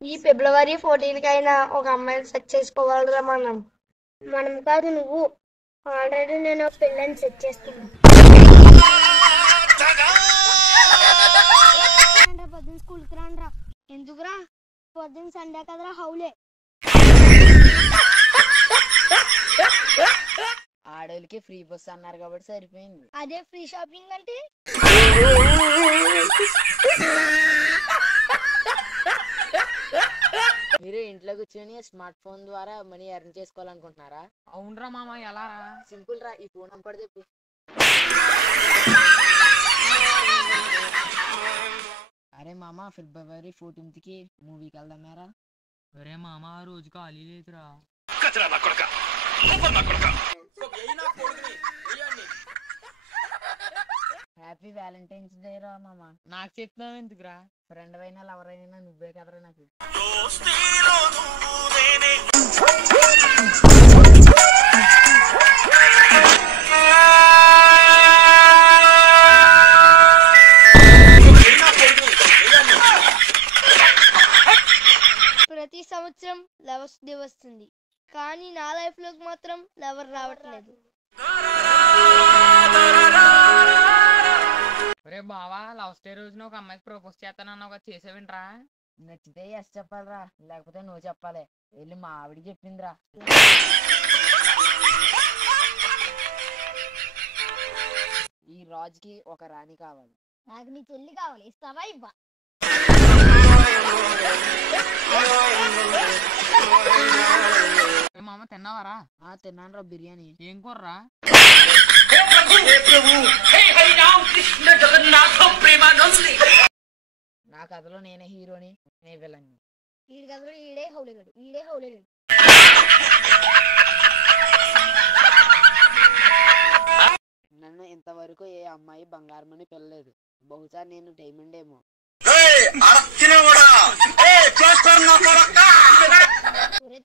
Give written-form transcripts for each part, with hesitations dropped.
ఈ ఫిబ్రవరి 14 కైనా ఒక అమ్మాయిని సెట్ చేసుకోవాలిరా మనం. మనం కాదు నువ్వు. ఆల్రెడీ నేను పిల్లని సెట్ చేసుకున్నాను. పొద్దున్న స్కూల్కి రాండ్రా. ఎందుకురా? పొద్దున్న సండే కదరా, హౌలే. ఆడోళ్ళకి ఫ్రీ బస్ అన్నారు కాబట్టి సరిపోయింది. అదే ఫ్రీ షాపింగ్ అంటే. మీరు ఇంట్లో కూర్చొని స్మార్ట్ ఫోన్ ద్వారా మనీ ఎర్న్ చేసుకోవాలనుకుంటున్నారా? అవునరా మామ, ఎలా రా? సింపుల్ రా, ఈ ఫోన్ నంబర్ చెప్పు. అరే మామ, ఫిబ్రవరి 14 కి మూవీకి వెళ్దామేరా? ఒరే మామ, ఆ రోజు ఖాళీ లేదురా. హ్యాపీ వ్యాలంటైన్స్ డే రా మామ. నాకు చెప్తున్నావు ఎందుకురా? ఫ్రెండ్ అయినా లవర్ అయినా నువ్వే కదరా నాకు. ప్రతి సంవత్సరం లవర్స్ డే వస్తుంది, కానీ నా లైఫ్ లోకి మాత్రం లవర్ రావట్లేదు. ఒరే బావా, లవ్ డే రోజున ఒక అమ్మాయికి ప్రపోజ్ చేస్తానన్నావు కదా, చేసావేంట్రా? నచ్చితే ఎస్ చెప్పాలరా, లేకపోతే నువ్వు చెప్పాలి. వెళ్ళి మా ఆవిడ చెప్పిందిరా. ఈ రాజుకి ఒక రాణి కావాలి. నాకు నీ చెల్లి కావాలి, ఇస్తావా? ఇవ్వ. మామ తిన్నావారా? తిన్నాను రా, బిర్యానీ. ఏం కూరరా? నా కథలో నేనే హీరోని, నే విలన్. ఈడి కథలో ఈడే హౌలేగాడు, ఈడే హౌలేగాడు. నన్ను ఇంతవరకు ఏ అమ్మాయి బంగారం అని పిల్లలేదు. బహుశా నేను డైమండ్ ఏమో.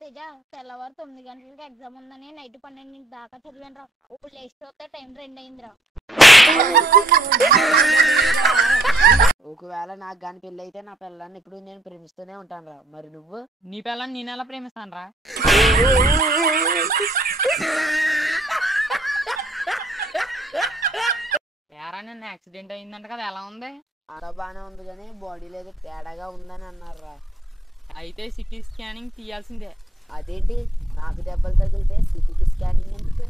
తేజ, తెల్లవారు 9 గంటలకి ఎగ్జామ్ ఉందని నైట్ 12 దాకా చదివాను రా. ఇప్పుడు లేచి చూస్తే టైం 2 అయిందిరా. ఒకవేళ నాకు గాని పెళ్ళి అయితే నా పిల్లాన్ని ఇప్పుడు నేను ప్రేమిస్తూనే ఉంటాను రా. మరి నువ్వు? నీ పిల్లని నేను ఎలా ప్రేమిస్తాను రా? ఏరా, నిన్న యాక్సిడెంట్ అయిందంట కదా, ఎలా ఉంది? ఆడ బానే ఉంది కానీ బాడీ లేదు, తేడాగా ఉందని అన్నారు రా. అయితే సిటీ స్కానింగ్ తీయాల్సిందే. అదేంటి, నాకు దెబ్బలు తగిలితే సిటీకి స్కానింగ్ ఎందుకు?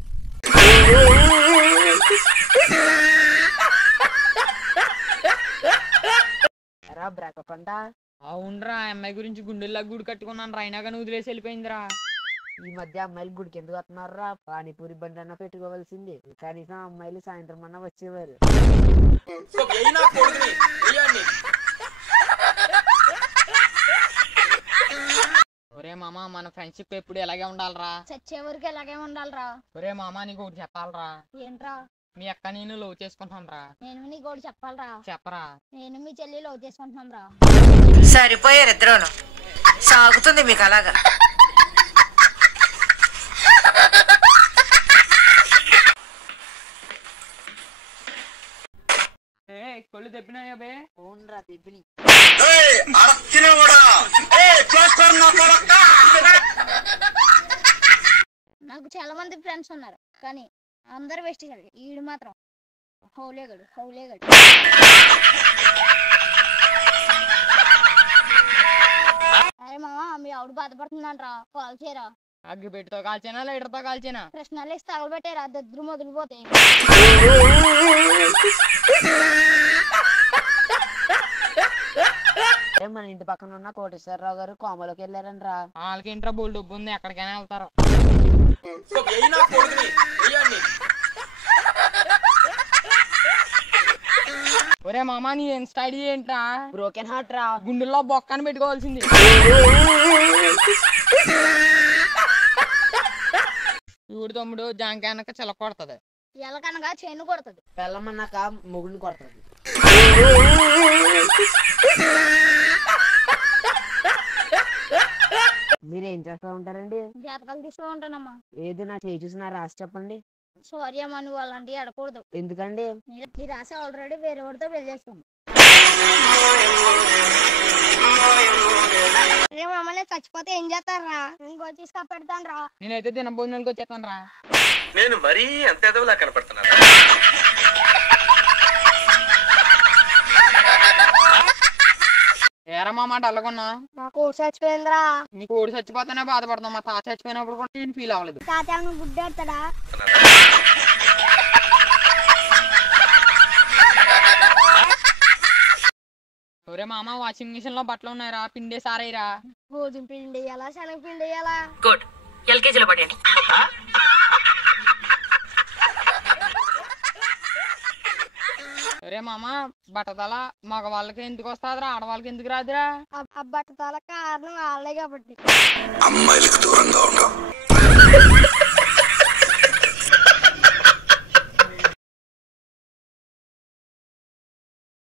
ఎరా బ్రేకప్ అంట? అవునరా, అమ్మాయి గురించి గుండెల్లా గుడి కట్టుకున్నాను రా, అయినా కానీ వదిలేసి వెళ్ళిపోయిందిరా. ఈ మధ్య అమ్మాయిలు గుడికి ఎందుకు వస్తున్నారు రా? పానీపూరి బండి అన్న పెట్టుకోవాల్సింది. కనీసం అమ్మాయిలు సాయంత్రం అన్న వచ్చేవారు. ఒరే మామ, మన ఫ్రెండ్షిప్ ఎప్పుడు ఎలాగే ఉండాలరా? చచ్చే వరకు ఎలాగే ఉండాలిరా. ఒరే మామ, నీకు ఒకటి చెప్పాలరా. ఏంట్రా? మీ అక్క నేను లవ్ చేసుకుంటాను రా. నేను నీకు ఒకటి చెప్పాలరా. చెప్పరా. నేను మీ చెల్లి లవ్ చేసుకుంటున్నాం రా. సరిపోయారు ఇద్దరును. సాగుతుంది మీకు అలాగా. కొళ్ళు తెప్పినాయా బే? అవునరా, తెప్పిని. నాకు చాలా మంది ఫ్రెండ్స్ ఉన్నారు, కానీ అందరు వెస్ట్ గాడు. ఈడు మాత్రం హౌలేగాడు, హౌలేగాడు. అరే మామ, మీ ఆవిడ బాధపడుతుందంట్రా, కాల్ చేయరా. అగ్గి పెట్టితో కాల్చేనా, లైటర్తో కాల్చేనా? ప్రశ్నలు వేసి తగలబెట్టారా, దద్దురు మొదలుపోతాయి. మన ఇంటి పక్కన ఉన్న కోటేశ్వరరావు గారు కోమలోకి వెళ్ళారనరా. వాళ్ళకి ఇంట్లో బోల్ డబ్బు ఉంది, ఎక్కడికైనా వెళ్తారు. ఒరే మామ, నీ ఇన్స్టా ఐడి ఏంట్రా? బ్రోకెన్ హార్ట్ రా. గుండెల్లో బొక్కని పెట్టుకోవాల్సింది. చూడు తమ్ముడు, జాంకాయ అన్నాక చిలకొడుతుంది, ఎలకనగా చేను కొడుతుంది. పెళ్ళమన్నాక మొగుడిని కొడుతుంది. మీరేం చేస్తా ఉంటారండి? జాతకాలు తీస్తూ ఉంటానమ్మా. ఏది నా చేయి చూసి నా రాసి చెప్పండి. సారీ అమ్మా, నువ్వు అలాంటివి అడగకూడదు. ఎందుకండి? నీ రాసి ఆల్రెడీ వేరే వాడితో పెళ్లి చేస్తాను. చచ్చిపోతే ఏం చేస్తారా? ఇంకో తీసుకు పెడతాను రా. నేనైతే దినభోజనాలకు వచ్చేస్తాను రా. నేను మరీ అంత ఎదవలా కనపడుతున్నాను. ఏరా మామ డల్లగొన్నా? మా కోడి చచ్చిపోయిందిరా. నీ కోడి చచ్చిపోతేనే బాధపడతాం, మా తాత చచ్చిపోయినప్పుడు కూడా నేను ఫీల్ అవ్వలేదు. తాత నువ్వు గుడ్డెడతాడా? ఒరే మామ వాషింగ్ మిషన్ లో బట్టలు ఉన్నాయిరా, పిండే సారైరా. గోధుమ పిండి వేయాలా, శనగ పిండి వేయాలా? గుడ్, ఎల్కేజీలో పడండి. ఒరే మామ బట్టతల మగవాళ్ళకి ఎందుకు వస్తాదిరా, ఆడవాళ్ళకి ఎందుకు రాదురా? ఆ బట్టతల కారణం వాళ్ళే కాబట్టి. అమ్మాయిలకు దూరంగా ఉండవు.